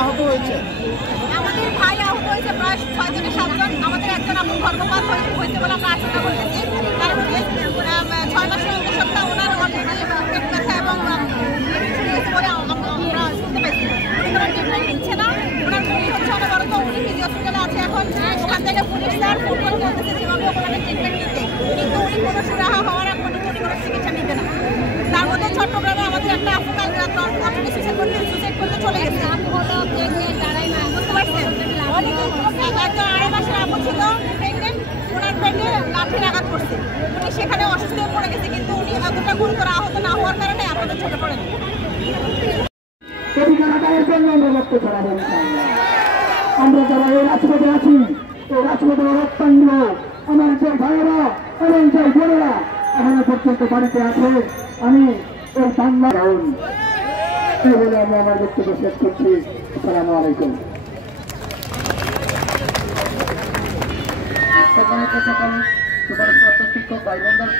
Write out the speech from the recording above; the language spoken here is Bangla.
আহত হয়েছে? আমাদের ভাই আহত হয়েছে প্রায় 6 থেকে 7 জন। আমাদের একজন আপন গর্ভপাত হয়েছে বলে আমরা আশঙ্কা করতেছি। কারণ 6 মাসের সপ্তাহ ওনার অলরেডি পেট ব্যথা এবং বলে আমরা শুনতে পাইছি। ওনার ট্রিটমেন্ট নিচ্ছে না, ওনার পুলিশ হচ্ছে অনবরত, উনি পিজি হসপিটালে আছে। এখন ওখান থেকে পুলিশ স্যার ফোন করে বলতেছে যেভাবে ওখানে ট্রিটমেন্ট নিতে, কিন্তু উনি কোনো সুরাহা হওয়ার এখন কোনো চিকিৎসা নিতে না। তার মধ্যে চট্টগ্রামে আমাদের একটা আপু কাল রাত অলরেডি সুইসাইড করতে চলে গেছে। বুঝতে পারছেন, একজন 2.5 মাসের আপু ছিল প্রেগনেন্ট, ওনার পেটে লাঠির আঘাত করছে, উনি সেখানে অসুস্থ হয়ে পড়ে গেছে, কিন্তু উনি এতটা গুরুতর আহত না হওয়ার কারণে আপনাদের ছোট পড়েন। আমরা যারা এই রাজপথে আছি, এই রাজপথে রক্তান দিব। আমার যে ভাইয়েরা এবং যে বোনেরা এখনো পর্যন্ত বাড়িতে আছে, আমি এই বাংলা এই বলে আমি আমার বক্তব্য শেষ করছি। আসসালামু আলাইকুম। শিক্ষক ভাই বোনদের